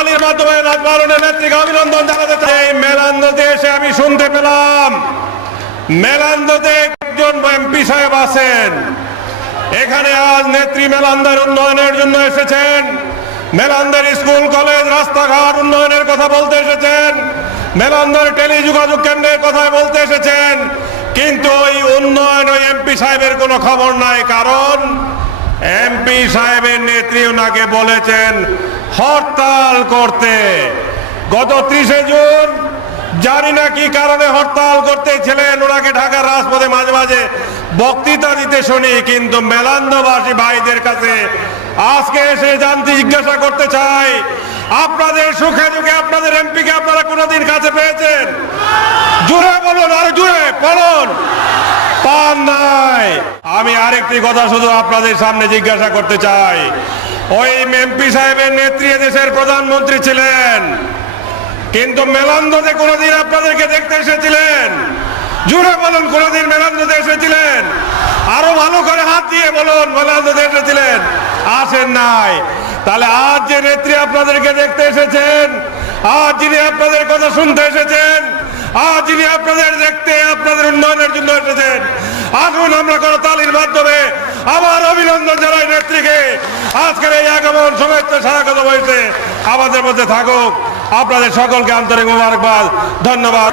তালির মাধ্যমে রাজভবনের নেত্রীকে অভিনন্দন জানাতে চাই। মেলান্দতে এসে আমি শুনতে পেলাম মেলান্দতে একজন এমপি সাহেব আছেন, এখানে আজ নেত্রী মেলান্দার উন্নয়নের জন্য এসেছেন, মেলান্দার স্কুল কলেজ রাস্তাঘাট উন্নয়নের কথা বলতে এসেছেন, মেলান্দার টেলিযোগাযোগ কেন্দ্রের কথা বলতে এসেছেন, কিন্তু ওই উন্নয়ন ওই এমপি সাহেবের কোনো খবর নাই। কারণ এমপি সাহেবের নেত্রী ওনাকে বলেছেন হরতাল করতে। গত 30 জুন জানি না কি কারণে হরতাল করতে ছিলেন, ওনাকে ঢাকার রাজপথে মাঝে মাঝে বক্তৃতা দিতে শুনি, কিন্তু মেলান্দবাসী ভাইদের কাছে আজকে এসে জানতে জিজ্ঞাসা করতে চাই, আপনাদের সুখে দুঃখে আপনাদের এমপিকে আপনারা কোনোদিন কাছে পেয়েছেন? জুড়ে বলুন, আর জুড়ে বলুন। পান নাই। আমি আরেকটি কথা শুধু আপনাদের সামনে জিজ্ঞাসা করতে চাই, ওই এমপি সাহেবের নেত্রী দেশের প্রধানমন্ত্রী ছিলেন, কিন্তু মেলান্দতে কোনোদিন আপনাদেরকে দেখতে এসেছিলেন? জুড়ে বলুন, কোনোদিন মেলান্দতে এসেছিলেন? আরো ভালো করে হাত দিয়ে বলুন, মেলান্দতে এসেছিলেন? আসেন নাই। তাহলে আজ যে নেত্রী আপনাদেরকে দেখতে এসেছেন, আজ যিনি আপনাদের কথা শুনতে এসেছেন, আজ যিনি আপনাদের দেখতে আপনাদের উন্নয়নের জন্য এসেছেন, আসুন আমরা কোনো তালির মাধ্যমে আবার অভিনন্দন জানাই নেত্রীকে। আজকের এই আগমন শুভেচ্ছা স্বাগত হয়েছে আমাদের মধ্যে থাকুক। আপনাদের সকলকে আন্তরিক মোবারকবাদ, ধন্যবাদ।